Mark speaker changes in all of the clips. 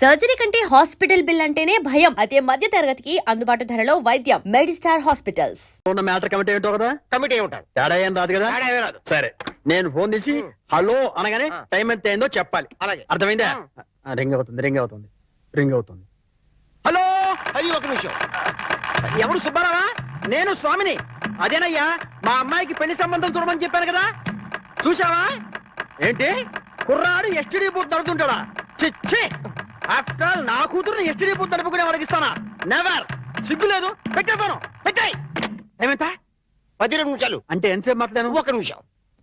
Speaker 1: Surgery కంటే hospital bill అంటేనే భయం. అదే మధ్య తరగతికి అందుబాటు ధరలో వైద్యం. Medistar hospitals.
Speaker 2: మ్యాటర్ కమిటీ ఏంటో కదా,
Speaker 3: కమిటీ ఉంటారు.
Speaker 2: తేడా ఏం రాదు కదా.
Speaker 3: రాదు.
Speaker 2: సరే, నేను ఫోన్ తీసి హలో అనగానే టైం ఎంత అయిందో చెప్పాలి.
Speaker 3: అలాగే.
Speaker 2: అర్థమైందా? రింగ్ అవుతుంది. హలో.
Speaker 3: అయ్యి ఒక నిమిషం.
Speaker 2: ఎవరు? సుబ్బారావా? నేను స్వామిని. అదేనయ్యా, మా అమ్మాయికి పెళ్లి సంబంధం చూడమని చెప్పాను కదా, చూసావా? ఏంటి కుర్రాడు ఎస్టీడీ బూత్ నడుపుతుంటాడా? చిచ్చి, ఆఫ్టర్ ఆల్ నా కూతురుని ఎస్టీడీ బూత్ నడుపుకునే అడిగిస్తానా? నెవర్. సిగ్గు లేదు. పెట్టేస్తాను. పెట్టాయి. ఏమంతా?
Speaker 3: 12 నిమిషాలు.
Speaker 2: అంటే ఎంతసేపు మాట్లాడాను?
Speaker 3: ఒక నిమిషం.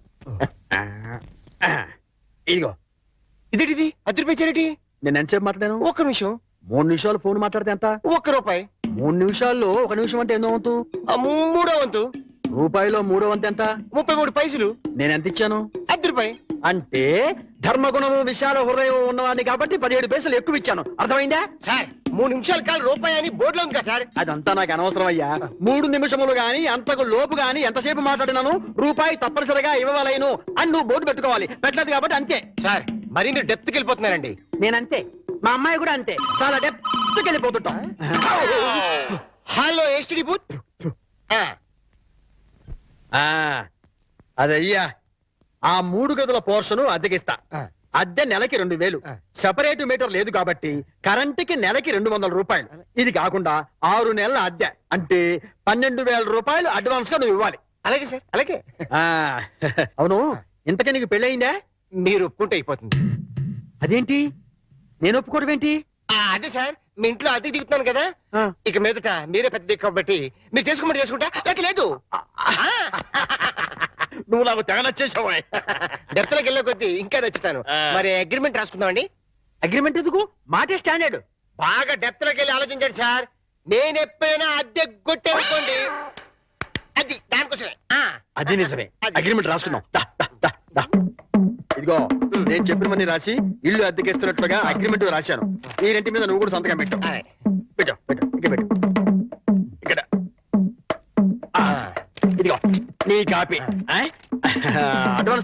Speaker 2: ఇదిగో.
Speaker 3: ఇదేంటిది? 10 రూపాయలు.
Speaker 2: నేను ఎంతసేపు మాట్లాడాను?
Speaker 3: ఒక నిమిషం.
Speaker 2: 3 నిమిషాలు ఫోన్ మాట్లాడితే ఎంత?
Speaker 3: 1 రూపాయి.
Speaker 2: 3 నిమిషాల్లో 1 నిమిషం అంటే ఎన్నో వంతు?
Speaker 3: 3వ వంతు.
Speaker 2: రూపాయిలో 3వ వంతు ఎంత?
Speaker 3: 33 పైసలు.
Speaker 2: నేను ఎంత ఇచ్చాను?
Speaker 3: 10 రూపాయి.
Speaker 2: అంటే ధర్మగుణము విశాల హృదయం ఉన్నవాడిని కాబట్టి 17 పైసలు ఎక్కువ ఇచ్చాను. అర్థమైందా?
Speaker 3: సార్ 3 నిమిషాలు కాదు రూపాయి అని బోర్డులో ఉంది కదా సార్.
Speaker 2: అదంతా నాకు అనవసరం అయ్యా. 3 నిమిషములు గాని అంతకు లోపు గాని ఎంతసేపు మాట్లాడినాను రూపాయి తప్పనిసరిగా ఇవ్వలేను అని నువ్వు బోర్డు పెట్టుకోవాలి. పెట్టలేదు కాబట్టి అంతే.
Speaker 3: సార్ మరి మీరు డెప్త్కి వెళ్ళిపోతున్నారండి.
Speaker 2: నేనంతే, మా అమ్మాయి కూడా అంతే. చాలా డెప్త్కి వెళ్ళిపోతుంటాం.
Speaker 3: Hello STD booth.
Speaker 2: అదయ్యా, ఆ 3 గదుల పోర్షను అద్దెకిస్తా. అద్దె నెలకి 2000. సెపరేట్ మీటర్ లేదు కాబట్టి కరెంటుకి నెలకి 200 రూపాయలు. ఇది కాకుండా 6 నెలల అద్దె అంటే 12,000 రూపాయలు అడ్వాన్స్ గా నువ్వు ఇవ్వాలి.
Speaker 3: అలాగే సార్, అలాగే.
Speaker 2: అవును, ఇంతకీ నీకు పెళ్ళయిందా?
Speaker 3: మీరు ఒప్పుకుంటే అయిపోతుంది.
Speaker 2: అదేంటి నేను ఒప్పుకోవడం ఏంటి?
Speaker 3: అదే సార్, మీ ఇంట్లో అద్దెకి దిగుతున్నాను కదా, ఇక మీదట మీరే పెద్ద దిక్కు కాబట్టి మీరు చేసుకోమని చేసుకుంటా. లేక లేదు.
Speaker 2: నువ్వు నాకు తెగ నచ్చేసావా?
Speaker 3: డెప్త్లోకి వెళ్ళే కొద్దీ ఇంకా నచ్చుతాను. మరి అగ్రిమెంట్ రాసుకుందామండి.
Speaker 2: అగ్రిమెంట్ ఎందుకు? మాటే స్టాండర్డ్.
Speaker 3: బాగా డెప్త్లోకి వెళ్ళి ఆలోచించండి సార్. నేను ఎప్పుడైనా అద్దె కొట్టేసుకోండి, అది దానికోసమే.
Speaker 2: అది నిజమే. అగ్రిమెంట్ రాసుకున్నాం. ఇదిగో, నేను చెప్పినవన్నీ రాసి ఇల్లు అద్దెకిస్తున్నట్లుగా అగ్రిమెంట్ రాశాను. ఈ రెంటి మీద నువ్వు కూడా సంతకం పెట్టు. పెట్టు. ఇక్కడ ఇదిగో నీ కాపీ. అడ్వాన్స్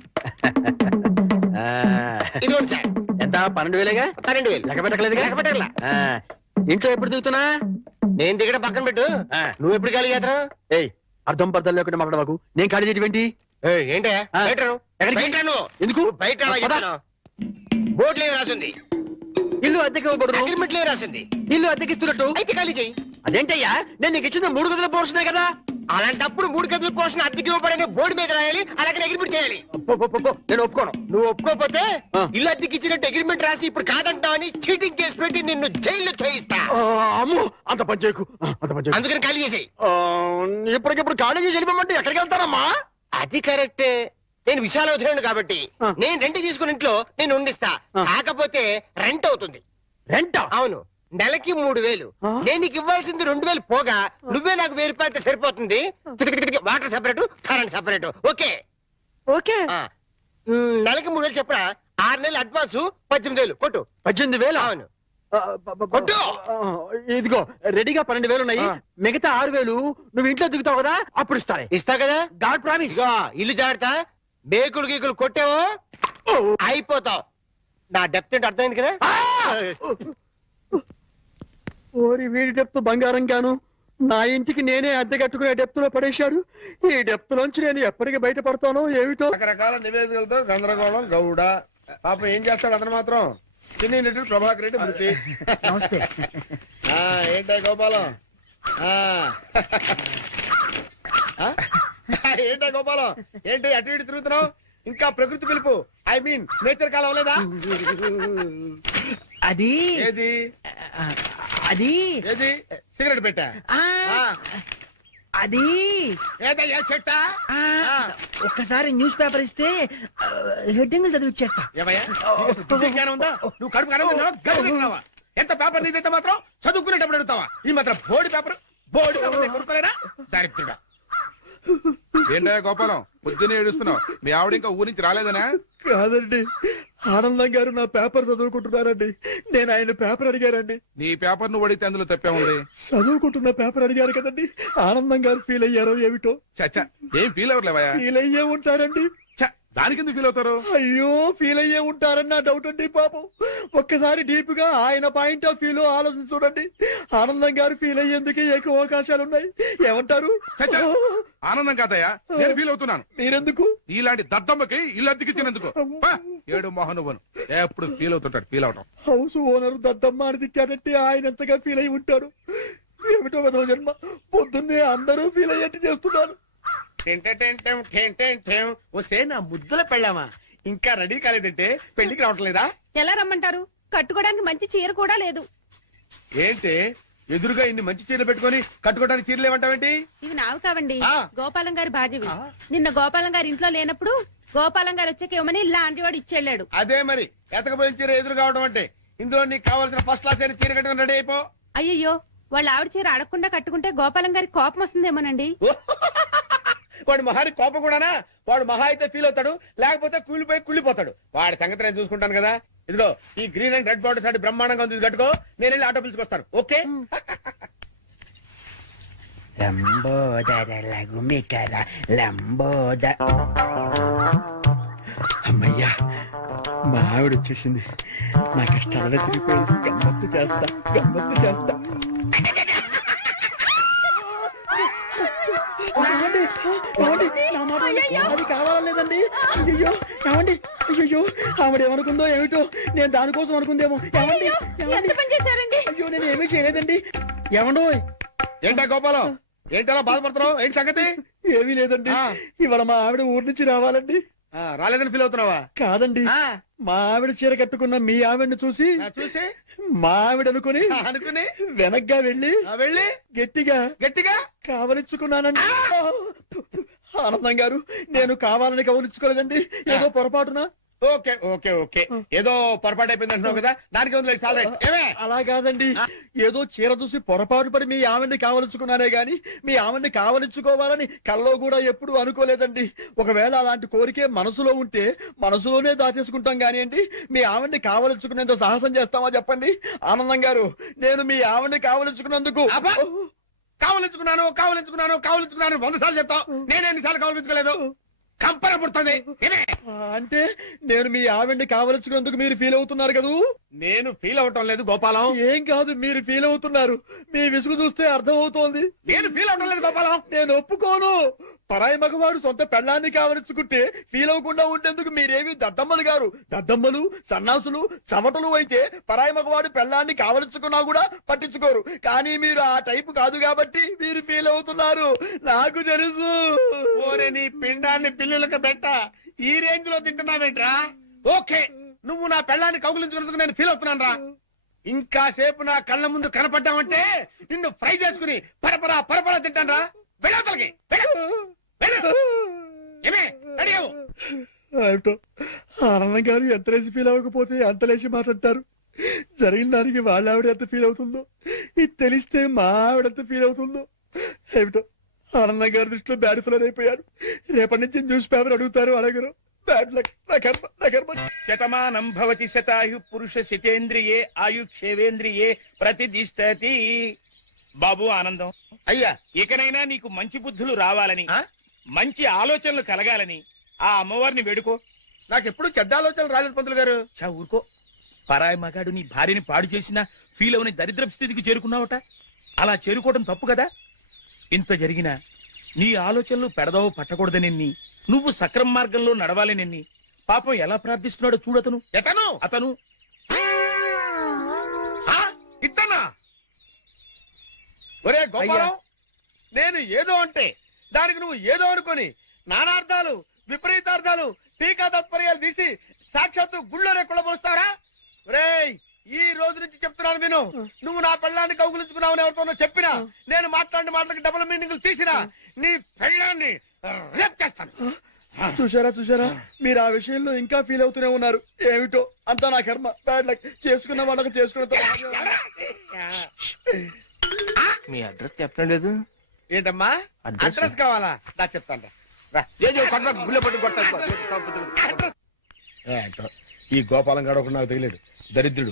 Speaker 3: ఇదిగోండి సార్.
Speaker 2: ఎంత? 12,000గా?
Speaker 3: 12,000.
Speaker 2: లెక్క పెట్టలేదుగా?
Speaker 3: లెక్క పెట్టగల.
Speaker 2: ఇంట్లో ఎప్పుడు దిగుతున్నా?
Speaker 3: నేను దిగడం పక్కన పెట్టు. నువ్వు ఎప్పుడు ఖాళీ చేస్తావు?
Speaker 2: ఏయ్, అర్థం పర్థం లేకుండా మాట్లాడవాకు. నేను ఖాళీ చేయటం
Speaker 3: ఏంటే?
Speaker 2: ఎందుకు?
Speaker 3: బయట బోర్డు లేవు రాసింది.
Speaker 2: ఇల్లు అద్దెకి ఇవ్వబడును.
Speaker 3: అగ్రిమెంట్ లేవు రాసింది.
Speaker 2: ఇల్లు అద్దెకిస్తున్నట్టు
Speaker 3: అయితే ఖాళీ చెయ్యి.
Speaker 2: అదేంటయ్యా, నేను నీకు ఇచ్చిన 3 గదుల పోర్షనే కదా.
Speaker 3: అలాంటప్పుడు 3 గదుల పోర్షన్ అద్దెకి ఇవ్వబడని బోర్డు మీద రాయాలి, అలాగే అగ్రిమెంట్ చేయాలి.
Speaker 2: నేను ఒప్పుకోను.
Speaker 3: నువ్వు ఒప్పుకోకపోతే ఇల్లు అద్దెకి ఇచ్చినట్టు అగ్రిమెంట్ రాసి ఇప్పుడు కాదంటావని చీటింగ్ కేసు పెట్టి నిన్ను జైల్లో చేయిస్తా.
Speaker 2: అమ్మో, అంత పని చేయకు.
Speaker 3: అందుకని ఖాళీ చేసేయి.
Speaker 2: ఇప్పటికిప్పుడు ఖాళీ చేసి వెళ్ళిపోమంటే ఎక్కడికి వెళ్తానమ్మా?
Speaker 3: అది కరెక్టే. నేను విశాల వదిలేను కాబట్టి నేను రెంట్ తీసుకుని ఇంట్లో నేను ఉండిస్తా. కాకపోతే రెంట్ అవుతుంది.
Speaker 2: రెంట్?
Speaker 3: అవును, నెలకి 3,000. నేను నీకు ఇవ్వాల్సింది 2,000 పోగా నువ్వే నాకు 1,000 రూపాయలు సరిపోతుంది. Water separate, current separate. Okay
Speaker 2: okay.
Speaker 3: నెలకి 3,000 చెప్పడా? 6 నెలలు అడ్వాన్స్ 18,000 కొట్టు.
Speaker 2: 18,000?
Speaker 3: అవును
Speaker 2: కొట్టు. ఇదిగో రెడీగా 12,000 ఉన్నాయి. మిగతా 6,000 నువ్వు ఇంట్లో దిగుతావు కదా, అప్పుడు
Speaker 3: ఇస్తా కదా.
Speaker 2: God promise.
Speaker 3: ఇల్లు జాగ్రత్త. బేకులు గీకులు కొట్టావో అయిపోతావు. నా డెప్త్ ఏంటి అర్థమైంది కదా.
Speaker 2: ఓరి వీడి డెప్త్ బంగారం గాను నా ఇంటికి నేనే అద్దె కట్టుకునే డెప్త్ లో పడేశాడు. ఈ డెప్త్ లోంచి నేను ఎప్పటికి బయటపడతానో ఏమిటో.
Speaker 4: రకరకాల నివేదికలతో గందరగోళం గౌడ పాపం ఏం చేస్తాడు అతను మాత్రం. చిన్ని నటుడు ప్రభాకర్ రెడ్డి మృతి.
Speaker 2: నమస్తే.
Speaker 4: ఏంటో గోపాలం? ఏంటో గోపాలం, ఏంటి అటు ఇటు తిరుగుతున్నావు? ఇంకా ప్రకృతి పిలుపు, ఐ మీన్ నేచర్ కాలం అవ్వలేదా?
Speaker 5: అది
Speaker 4: ఏది
Speaker 5: అది
Speaker 4: ఏది సిగరెట్ పెట్టా?
Speaker 5: అది
Speaker 4: ఏదయ్యా చెట్టా?
Speaker 5: ఒక్కసారి న్యూస్ పేపర్ ఇస్తే హెడ్డింగ్ చదివి ఇచ్చేస్తా.
Speaker 4: ఉందా? నువ్వు కడుపు కడుగుతున్నావా? ఎంత పేపర్ నీదైతే మాత్రం చదువుకునేటప్పుడు అడుగుతావా? ఈ మాత్రం బోర్డు పేపర్ కొనుక్కోలేదా? దరిద్రుడా.
Speaker 6: ఏంటయ్యా గోపాలం, పొద్దున్నే ఏడుస్తున్నావు? మీ ఆవిడ ఇంకా ఊరి నుంచి రాలేదనా?
Speaker 2: కాదండి, ఆనందం గారు నా పేపర్ చదువుకుంటున్నారండి. నేను ఆయన పేపర్ అడిగారండి.
Speaker 6: నీ పేపర్ నువ్వు అడిగితే అందులో తప్పే ఉంది.
Speaker 2: చదువుకుంటున్న పేపర్ అడిగారు కదండి, ఆనందం గారు ఫీల్ అయ్యారో ఏమిటో.
Speaker 6: చచ్చా, ఏం ఫీల్ అవ్వలేవా?
Speaker 2: ఫీల్ అయ్యే ఉంటారండి.
Speaker 6: దానికి ఎందుకు ఫీల్ అవుతారు?
Speaker 2: అయ్యో ఫీల్ అయ్యే ఉంటారని నా డౌట్ అండి పాపం. ఒక్కసారి డీప్ గా ఆయన పాయింట్ ఆఫ్ వ్యూ లో ఆలోచించి చూడండి. ఆనందం గారు ఫీల్ అయ్యేందుకు ఎక్కువ అవకాశాలు ఉన్నాయి. ఏమంటారు?
Speaker 6: చచ్చా. ఆనందం కాదయ్యా, నేను ఫీల్ అవుతున్నాను.
Speaker 2: మీరెందుకు?
Speaker 6: ఇలాంటి దద్దమ్మకి ఇల్లు అద్దెకిచ్చినందుకు. ఏడు మోహన్ నువ్వును ఎప్పుడు ఫీల్ అవుతుంటాడు. ఫీల్ అవటం
Speaker 2: హౌస్ ఓనర్ దద్దమ్మ అని తిట్టాడంటే ఆయన ఎంతగా ఫీల్ అయి ఉంటాడు. ఏమిటో విధవ జన్మ. పొద్దున్నే అందరూ ఫీల్ అయ్యేట్టు చేస్తున్నారు.
Speaker 4: వస్తే నా ముద్దుల పెళ్ళామా ఇంకా రెడీ కాలేదంటే పెళ్లికి రావట్లేదా?
Speaker 7: ఎలా రమ్మంటారు? కట్టుకోవడానికి మంచి చీర కూడా లేదు.
Speaker 4: ఏంటి ఎదురుగా ఇన్ని మంచి చీరలు పెట్టుకొని కట్టుకోవడానికి చీరలు ఏమంటావేంటి?
Speaker 7: ఇవి నావి కావండి,
Speaker 4: ఆ.
Speaker 7: గోపాలం గారి భార్యవి.
Speaker 4: ఆ.
Speaker 7: నిన్న గోపాలం గారి ఇంట్లో లేనప్పుడు గోపాలం గారు వచ్చాక ఇవ్వమని లాంటి వాడు ఇచ్చెళ్ళాడు.
Speaker 4: అదే మరి ఎతకపోయిన చీర ఎదురు కావడం అంటే. ఇందులో నీకు కావాల్సిన ఫస్ట్ క్లాస్ అయిన చీర కట్టుకుని రెడీ అయిపో.
Speaker 7: అయ్యయ్యో, వాళ్ళ ఆవిడ చీర అడగకుండా కట్టుకుంటే గోపాలం గారి కోపం వస్తుందేమోనండి.
Speaker 4: వాడు మహాని కోపం కూడానా? వాడు మహా అయితే ఫీల్ అవుతాడు, లేకపోతే కూలిపోయి కుళ్ళిపోతాడు. వాడి సంగతి నేను చూసుకుంటాను కదా. ఇదిగో ఈ గ్రీన్ అండ్ రెడ్ బార్డర్ సాటి బ్రహ్మాండంగా ఉంది, ఇది కట్టుకో. నేను వెళ్ళి ఆటో పిలుచుకొస్తాను. ఓకే?
Speaker 5: లంబోదర లఘుమికర లంబోద. అమ్మయ్యా, మా ఆవిడ వచ్చేసింది. నా కష్టాలనే తిరిగిపోయింది. గమ్మత్తు చేస్తా, గమ్మత్తు చేస్తా. ఏమండి? ఏమండి? నా మాట అది కావాలలేదండి. అయ్యో ఏమండి? అయ్యో ఆవిడ ఏమనుకుందో ఏమిటో. నేను దానికోసం అనుకుందేమో. ఏమండి?
Speaker 7: ఎంత పని చేశారండి?
Speaker 5: అయ్యో నేను ఏమీ చేయలేదండి. ఏమండో?
Speaker 4: ఏంటా గోపాలం, ఏంటలా బాధపడుతున్నావు? ఏంటి సంగతి?
Speaker 5: ఏమీ లేదండి.
Speaker 4: ఆ.
Speaker 5: ఇవాళ మా ఆవిడ ఊరి నుంచి రావాలండి.
Speaker 4: రాలేదని ఫీల్ అవుతున్నావా?
Speaker 5: కాదండి,
Speaker 4: ఆ,
Speaker 5: మా ఆవిడ చీర కట్టుకున్న మీ ఆవిడని చూసి
Speaker 4: చూసి
Speaker 5: మా ఆవిడ అనుకుని
Speaker 4: అనుకుని
Speaker 5: వెనక్గా వెళ్ళి
Speaker 4: వెళ్ళి
Speaker 5: గట్టిగా
Speaker 4: గట్టిగా
Speaker 5: కావలించుకున్నానండి. ఆనందం గారు, నేను కావాలని కవలించుకోలేదండి. ఏదో పొరపాటున.
Speaker 4: ఓకే ఓకే ఓకే ఏదో పొరపాటు అయిపోయింది అంటున్నావు కదా, దానికి ఉంది చాలా ఏమే.
Speaker 5: అలా కాదండి, ఏదో చీర చూసి పొరపాటు పడి మీ ఆవిడ్ని కావలించుకున్నానే గాని మీ ఆవిడ్ని కావలించుకోవాలని కల్లో కూడా ఎప్పుడు అనుకోలేదండి. ఒకవేళ అలాంటి కోరికే మనసులో ఉంటే మనసులోనే దాచేసుకుంటాం కానివ్వండి, మీ ఆవిడ్ని కావలించుకునేంత సాహసం చేస్తామా చెప్పండి? ఆనందం గారు, నేను మీ ఆవిడ్ని కావలించుకున్నందుకు
Speaker 4: అబ్బా! కావలించుకున్నాను కావలించుకున్నాను కావలించుకున్నాను 100 సార్లు చెప్తావు. నేను ఎన్నిసార్లు కావలించుకోలేదు? కంపర పుడుతుంది. ఏమే?
Speaker 5: అంటే నేను మీ ఆవిడ్ని కావలించుకున్నందుకు మీరు ఫీల్ అవుతున్నారు కదూ?
Speaker 4: నేను ఫీల్ అవటం లేదు గోపాలం.
Speaker 5: ఏం కాదు, మీరు ఫీల్ అవుతున్నారు. మీ విసుగు చూస్తే అర్థం అవుతోంది.
Speaker 4: నేను ఫీల్ అవటం లేదు గోపాలం.
Speaker 5: నేను ఒప్పుకోను. పరాయి మగవాడు సొంత పెళ్ళాన్ని కావలించుకుంటే ఫీల్ అవ్వకుండా ఉండేందుకు మీరేమి దద్దమ్మలు గారు. దద్దమ్మలు, సన్నాసులు, చవటలు అయితే పరాయి మగవాడు పెళ్ళాన్ని కావలించుకున్నా కూడా పట్టించుకోరు. కానీ మీరు ఆ టైపు కాదు కాబట్టి మీరు ఫీల్ అవుతున్నారు. నాకు తెలుసు.
Speaker 4: ఓరే నీ పిండాన్ని పిల్లులకు పెట్ట, ఈ రేంజ్ లో తింటున్నావేంట్రా? ఓకే, నువ్వు నా పెళ్ళాన్ని కౌగులించుకున్నందుకు నేను ఫీల్ అవుతున్నాను రా. ఇంకా సేపు నా కళ్ళ ముందు కనపడ్డావంటే నిన్ను ఫ్రై చేసుకుని పరపరా పరపరా తింటాను రా. వెళ్ళవతలకి ఏమే రెడీ అవ్వు.
Speaker 5: ఏమిటో ఆనందం గారు ఎంత లేచి ఫీల్ అవ్వకపోతే అంత లేచి మాట్లాడతారు. జరిగిన దానికి వాళ్ళ ఆవిడ ఎంత ఫీల్ అవుతుందో, ఇది తెలిస్తే మా ఆవిడ ఎంత ఫీల్ అవుతుందో. ఏమిటో ఆనందం గారి దృష్టిలో బ్యాడ్ ఫిలర్ అయిపోయారు. రేపటి నుంచి న్యూస్ పేపర్ అడుగుతారు, అడగరు. Bad luck. నా కర్మ.
Speaker 8: శతమానం భవతి శతాయు పురుష శతేంద్రియే ఆయుక్షేవేంద్రియే ప్రతిదిష్టతి. బాబు ఆనందం,
Speaker 4: అయ్యా
Speaker 8: ఇకనైనా నీకు మంచి బుద్ధులు రావాలని,
Speaker 4: ఆ?
Speaker 8: మంచి ఆలోచనలు కలగాలని ఆ అమ్మవారిని వేడుకో.
Speaker 4: నాకెప్పుడు చెడ్డ ఆలోచనలు రాలేదు పంతులు గారు.
Speaker 8: చా ఊరుకో. పరాయి మగాడు నీ భార్యని పాడు చేసినా ఫీల్ అవని దరిద్రపు స్థితికి చేరుకున్నావట. అలా చేరుకోవడం తప్పు కదా. ఇంత జరిగినా నీ ఆలోచనలు పెడదవ పట్టకూడదనెన్ని, నువ్వు సక్రమ మార్గంలో నడవాలనెన్ని పాపం ఎలా ప్రార్థిస్తున్నాడో చూడతను.
Speaker 4: ఎతను
Speaker 8: అతను
Speaker 4: ఇత్తనా? ఒరే గోపాలం, నేను ఏదో అంటే దానికి నువ్వు ఏదో అనుకొని నానార్థాలు విపరీతార్థాలు టీకా తత్పర్యాలు తీసి సాక్షాత్తు గుళ్ళోనే కుళ్ళబోస్తారా? రేయ్, ఈ రోజు నుంచి చెప్తున్నాను విను. నువ్వు నా పెళ్ళాన్ని కౌగులించుకున్నావని ఎవరితోనో చెప్పినా, నేను మాట్లాడిన మాటలకి డబుల్ మీనింగ్లు తీసినా నీ పెళ్ళాన్ని రేప్ చేస్తాను.
Speaker 5: చూసారా, మీరు ఆ విషయంలో ఇంకా ఫీల్ అవుతూనే ఉన్నారు. ఏమిటో అంతా నా కర్మ. Bad luck. చేసుకున్న వాళ్ళకి చేసుకున్న.
Speaker 3: మీ అడ్రస్ చెప్పడం లేదు.
Speaker 4: ఏంటమ్మా అడ్రస్ కావాలా? దా చెప్తాను రా. ఏంటో ఈ గోపాలం గారు ఒకడు నాకు తగిలాడు, దరిద్రుడు.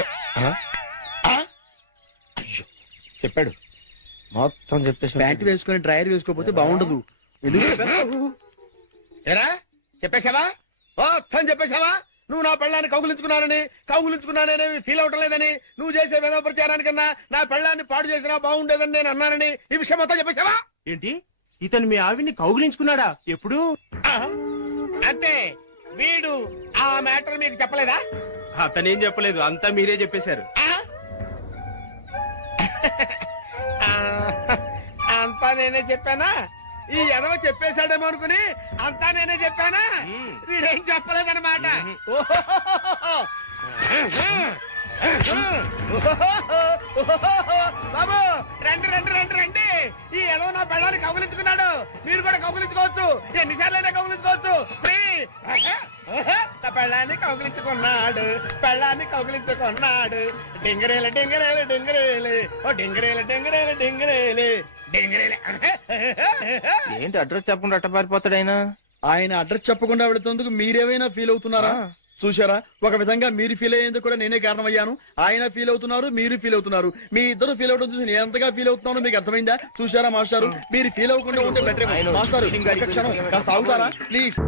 Speaker 4: అయ్యో చెప్పాడు మొత్తం చెప్పేసి.
Speaker 5: ప్యాంట్ వేసుకొని డ్రైయర్ వేసుకోకపోతే బాగుండదు. ఎందుకు?
Speaker 4: ఏరా చెప్పేశావా మొత్తం చెప్పేశావా? నువ్వు నా పెళ్ళాన్ని కౌగులించుకున్నానని ఫీల్ అవటం లేదని, నువ్వు చేసే వేద ప్రచారానికన్నా నా పెళ్ళాన్ని పాడు చేసినా బాగుండేదని నేను అన్నానని ఈ విషయం మొత్తం చెప్పేశావా?
Speaker 3: ఏంటి ఇతను మీ ఆవిడ్ని కౌగిలించుకున్నాడా? ఎప్పుడు?
Speaker 4: అంటే వీడు ఆ మ్యాటర్ మీకు చెప్పలేదా?
Speaker 3: అతనేం చెప్పలేదు, అంతా మీరే చెప్పేశారు.
Speaker 4: అంతా నేనే చెప్పానా? ఈ ఎదవ చెప్పేశాడేమో అనుకుని అంతా నేనే చెప్పానా? వీడేం చెప్పలేదన్నమాట. బాబు రండి రండి రండి రండి, ఈ ఎదవ నా పెళ్ళాన్ని కౌగులించుకున్నాడు. మీరు కూడా కౌగులించుకోవచ్చు, ఎన్నిసార్లైనా కౌగులించుకోవచ్చు. నా పెళ్ళాన్ని కౌగులించుకున్నాడు. డింగరేలు డింగరేలు డింగరేలు, ఓ డింగరేలు డింగరేలు డింగరేలు డింగరేలు.
Speaker 3: ఏంటి అడ్రస్ చెప్పకుండా అట్ట పారిపోతాడు ఆయన?
Speaker 5: ఆయన అడ్రస్ చెప్పకుండా వెళుతున్నందుకు మీరేమైనా ఫీల్ అవుతున్నారా? చూశారా, ఒక విధంగా మీరు ఫీల్ అయ్యేందుకు కూడా నేనే కారణమయ్యాను. ఆయన ఫీల్ అవుతున్నారు, మీరు ఫీల్ అవుతున్నారు. మీ ఇద్దరు ఫీల్ అవడం చూసి నేను ఎంతగా ఫీల్ అవుతున్నానో మీకు అర్థమైందా? చూశారా మాస్టారు, మీరు ఫీల్ అవ్వకుండా ఉంటే బెటర్. మాస్టారు ఒక్క క్షణం కాస్త ఆగుతారా ప్లీజ్?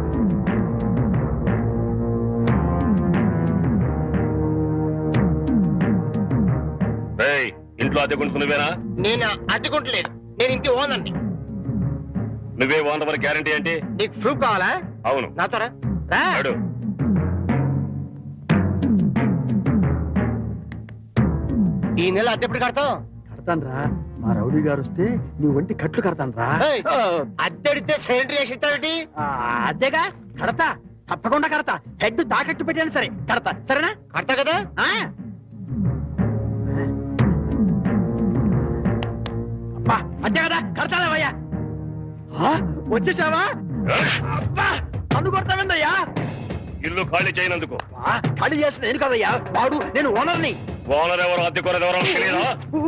Speaker 9: ఇంట్లో అద్దెకుంటు నువ్వేనా?
Speaker 3: నేను అద్దెకుంటలేదు, నేను ఇంటి ఓనండి.
Speaker 9: నువ్వే ఓనర్ గ్యారంటీ ఏంటి?
Speaker 3: నీకు ప్రూఫ్ కావాలా?
Speaker 9: అవును.
Speaker 3: నాతో రా.
Speaker 9: అడు.
Speaker 3: ఈ నెల అద్దె ఎప్పుడు కడతావు?
Speaker 5: కడతాను రా, మా రౌడీ గారు వస్తే నువ్వు వంటి కట్లు కడతాను రా.
Speaker 3: అద్దె అడిగితే సైలెంట్ గా ఇస్తావేంటి?
Speaker 2: అదేగా కడతా, తప్పకుండా కడతా. హెడ్ తాకట్టు పెట్టాను సరే కడతా, సరేనా?
Speaker 3: కడతా కదా?
Speaker 2: అబ్బా అంతే కదా, కడతావయ్యా. వచ్చేసావా? అబ్బా నన్ను కొడతావేందయ్యా?
Speaker 9: ఇల్లు ఖాళీ చేయనందుకు.
Speaker 2: ఖాళీ చేసిన నేను కదయ్యా, వాడు నేను ఓనర్ని.
Speaker 9: ఓనర్ ఎవరు, అద్దెకోరది ఎవరో తెలియదా?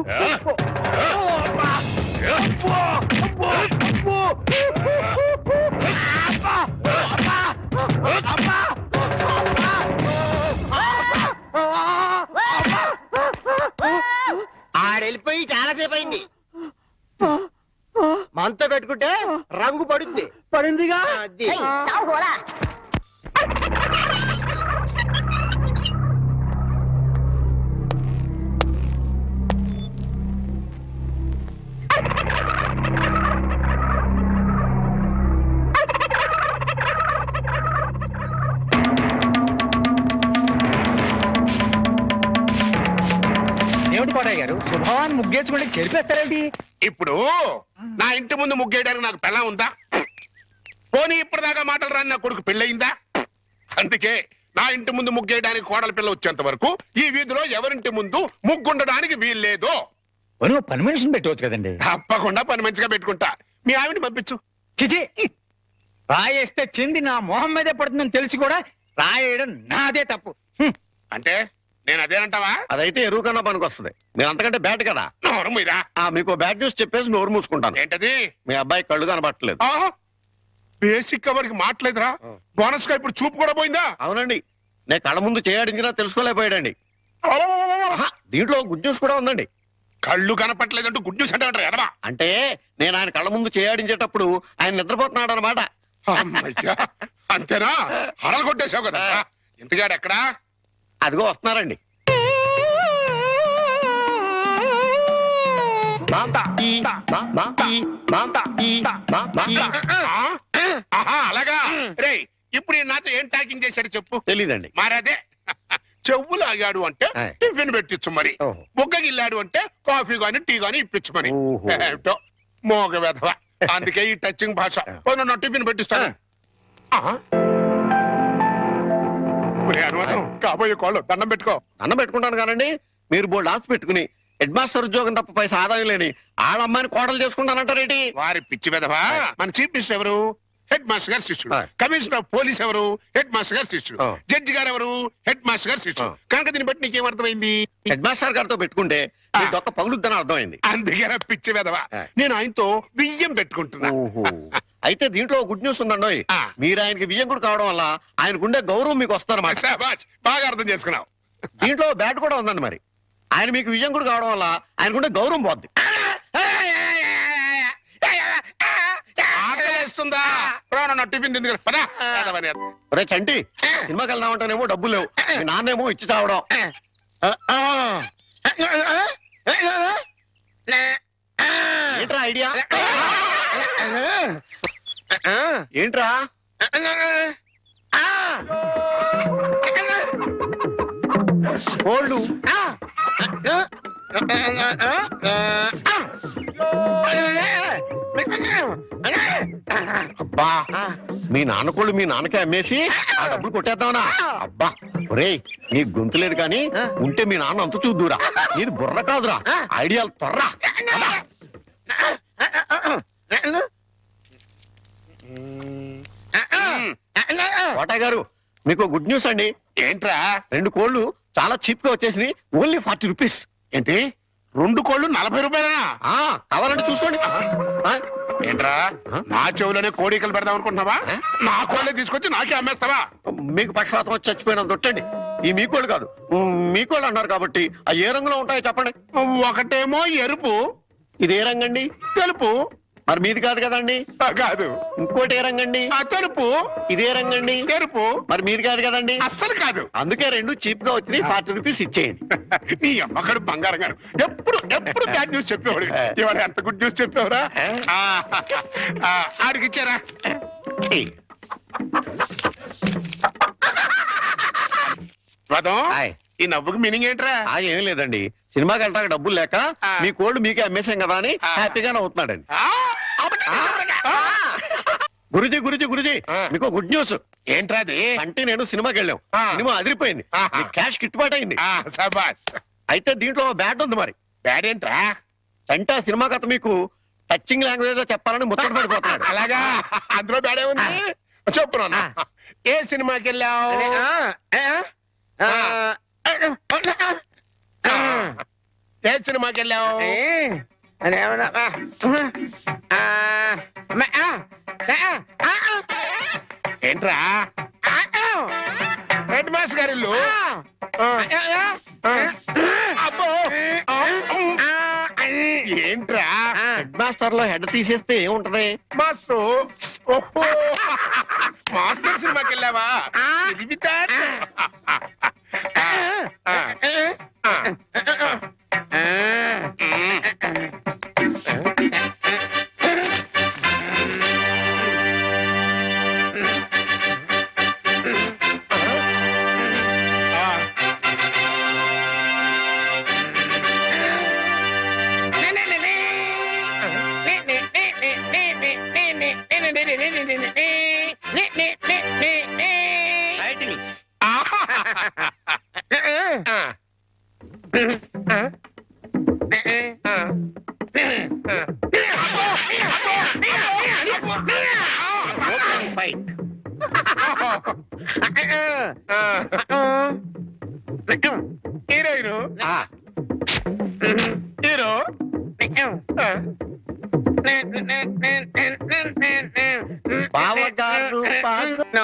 Speaker 3: ఆడెళ్ళిపోయి చాలాసేపు అయింది. మనతో పెట్టుకుంటే రంగు పడుద్ది.
Speaker 2: పడిందిగా.
Speaker 3: అది.
Speaker 2: ఏమిటి కోటయ్య గారు, శుభవాన్ని ముగ్గేసుకుంటే చెరిపేస్తారేంటి?
Speaker 6: ఇప్పుడు నా ఇంటి ముందు ముగ్గేయడానికి నాకు పెళ్ళం ఉందా? పోనీ ఇప్పటిదాకా మాటలు రాని నా కొడుకు పెళ్ళయిందా? అందుకే నా ఇంటి ముందు ముగ్గేయడానికి కోడల పిల్ల వచ్చేంత వరకు ఈ వీధిలో ఎవరింటి ముందు ముగ్గుండడానికి వీల్లేదు.
Speaker 2: పని మనిషిని పెట్టవచ్చు కదండి.
Speaker 6: తప్పకుండా పని మంచిగా పెట్టుకుంటా. మీ ఆవిడ పంపించు.
Speaker 2: చిచి, రాయేస్తే చింది నా మొహం మీదే పడుతుందని తెలిసి కూడా రాయేయడం నాదే తప్పు.
Speaker 6: అంటే నేను అదేనంటావా?
Speaker 9: అదైతే ఎరువు కన్నా పనికి వస్తుంది. మీరు అంతకంటే బ్యాట్ కదా.
Speaker 6: నోరు మీరా.
Speaker 9: మీకు బ్యాడ్ న్యూస్ చెప్పేసి నోరు మూసుకుంటాను.
Speaker 6: ఏంటది?
Speaker 9: మీ అబ్బాయి కళ్ళు కనబట్టలేదు.
Speaker 6: బేసిక్ కవర్కి మాట్లేదురా. బోనస్ గా ఇప్పుడు చూపు కూడా పోయిందా?
Speaker 9: అవునండి, నేను కళ్ళ ముందు చేయాడించినా తెలుసుకోలేకపోయాడండి. దీంట్లో గుడ్ న్యూస్ కూడా ఉందండి.
Speaker 6: కళ్ళు కనపట్లేదంటూ గుడ్ న్యూస్ అంటే ఎడవా?
Speaker 9: అంటే నేను ఆయన కళ్ళ ముందు చేయాడించేటప్పుడు ఆయన నిద్రపోతున్నాడు అనమాట.
Speaker 6: అంతేనా? హరలు కొట్టేశావు కదా. ఇంతగాడు ఎక్కడా?
Speaker 9: అదిగో వస్తున్నారండి.
Speaker 6: అలాగా. రే ఇప్పుడు నాతో ఏం టాకింగ్ చేశాడు చెప్పు.
Speaker 9: తెలీదండి.
Speaker 6: మరదే చెవులు ఆగాడు అంటే టిఫిన్ పెట్టించు, మరి బుగ్గగిల్లాడు అంటే కాఫీ గాని టీ గాని ఇప్పించు మరి. ఏమిటో మోగ వెధవ. అందుకే ఈ టచింగ్ భాష. నా టిఫిన్ పెట్టిస్తాను. అనుమానం కాబోయే కోళ్ళు దండం పెట్టుకో.
Speaker 9: దండం పెట్టుకుంటాను కానండి, మీరు బోల్డ్ ఆస్తి పెట్టుకుని హెడ్ మాస్టర్ ఉద్యోగం తప్ప పైసా ఆదాయం లేని వాళ్ళమ్మాయిని కోటలు చేసుకుంటానంటారేంటి?
Speaker 6: వారి పిచ్చి వెధవా. మన చీఫ్ మినిస్టర్ ఎవరు? హెడ్ మాస్టర్ గారు శిష్యుడు. కమిషనర్ ఆఫ్ పోలీస్ ఎవరు? హెడ్ మాస్టర్ గారు శిష్యుడు. జడ్జి గారు ఎవరు? హెడ్ మాస్టర్ గారు శిష్యుడు. కనుక దీన్ని బట్టి నీకేమర్థమైంది?
Speaker 9: హెడ్ మాస్టర్ గారితో పెట్టుకుంటే ఒక్క పగులుద్దని అర్థమైంది.
Speaker 6: అందుకే పిచ్చి వెధవా, నేను ఆయనతో బియ్యం పెట్టుకుంటున్నా.
Speaker 9: అయితే దీంట్లో గుడ్ న్యూస్ ఉందండి. మీరు ఆయనకి వియ్యంకుడు కావడం వల్ల ఆయనకుండే గౌరవం మీకు వస్తారన్నమాట.
Speaker 6: బాగా అర్థం చేసుకున్నావు.
Speaker 9: దీంట్లో బ్యాట్ కూడా ఉందండి. మరి ఆయన మీకు వియ్యంకుడు కావడం వల్ల ఆయనకుండే గౌరవం పోద్ది.
Speaker 6: వస్తుందా రాను నా టిఫిన్ తింది పదా
Speaker 9: ఒరే చంటి సినిమాకి వెళ్దామంటేనేమో డబ్బులు లేవు మీ నాన్నేమో ఇచ్చి చావడం ఏంట్రా ఐడియా ఏంట్రా కోళ్ళు అబ్బా మీ నాన్న కోళ్ళు మీ నాన్నకే అమ్మేసి ఆ డబ్బులు కొట్టేద్దామనా అబ్బా ఒరేయ్ నీ గొంతు లేదు కానీ ఉంటే మీ నాన్న అంత చూద్దురా నీది బుర్ర కాదురా ఐడియాలు త్వరరా కోటయ్య గారు మీకు గుడ్ న్యూస్ అండి
Speaker 6: ఏంట్రా
Speaker 9: 2 కోళ్ళు చాలా చీప్ గా వచ్చేసింది ఓన్లీ 40 రూపీస్
Speaker 6: ఏంటి 2 కోళ్ళు 40 రూపాయలనా
Speaker 9: కావాలంటే చూసుకోండి
Speaker 6: ఏంట్రా నా చెవులోనే కోడికలు పెడదాం అనుకుంటున్నావా నా కోళ్ళే తీసుకొచ్చి నాకే అమ్మేస్తావా
Speaker 9: మీకు పక్షపాతం వచ్చి చచ్చిపోయినంత తొట్టండి ఈ మీకోళ్ళు కాదు మీకోళ్ళు అన్నారు కాబట్టి ఆ ఏ రంగులో ఉంటాయో చెప్పండి
Speaker 6: ఒకటేమో ఎరుపు
Speaker 9: ఇది ఏ రంగండి
Speaker 6: తెలుపు
Speaker 9: మరి మీది కాదు కదండి
Speaker 6: కాదు
Speaker 9: ఇంకోటి ఏ రంగండి
Speaker 6: తెలుపు
Speaker 9: ఇదే రంగండి
Speaker 6: ఎరుపు
Speaker 9: మరి మీది కాదు కదండి
Speaker 6: అస్సలు కాదు
Speaker 9: అందుకే 2 చీప్ గా వచ్చినాయి 40 రూపీస్ ఇచ్చేయండి
Speaker 6: నీ అమ్మగారు బంగారం గారు ఎప్పుడు బ్యాడ్ న్యూస్ చెప్పేవాడు ఇవాళ ఎంత గుడ్ న్యూస్ చెప్పేవరా ఆడికిచ్చారా రథం ఈ నవ్వుకి మీనింగ్ ఏంట్రా
Speaker 9: ఏం లేదండి సినిమాకి వెళ్ళడానికి డబ్బులు లేక మీ కోళ్ళు మీకే అమ్మేశాం కదా అని హ్యాపీగానే అవుతున్నాడండి గురుజీ గురుజీ గురుజీ మీకు గుడ్ న్యూస్
Speaker 6: ఏంట్రా అది
Speaker 9: అంటే నేను సినిమాకి వెళ్ళాం సినిమా అదిరిపోయింది క్యాష్ గిట్టుబాటు అయింది
Speaker 6: సబాస్
Speaker 9: అయితే దీంట్లో బ్యాట్ ఉంది మరి
Speaker 6: బ్యాడ్ ఏంట్రా
Speaker 9: అంటే సినిమా కథ మీకు టచింగ్ లాంగ్వేజ్ లో చెప్పాలని ముచ్చట పడిపోతున్నాడు
Speaker 6: అలాగా అందులో బ్యాడే ఉంది చెప్పు నాన్న ఏ సినిమాకి వెళ్ళావు ఏ సినిమాకి వెళ్ళావు ఏంట్రా హెడ్ మాస్టర్ గారి ఇల్లు అబ్బో ఏంట్రా
Speaker 9: హెడ్ మాస్టర్ లో హెడ్ తీసేస్తే ఏముంటది
Speaker 6: మాస్టర్ ఓహో మాస్టర్ సినిమాకి వెళ్ళావా ఇది వితార్. హీరోయిన్ హీరో
Speaker 9: బావగారు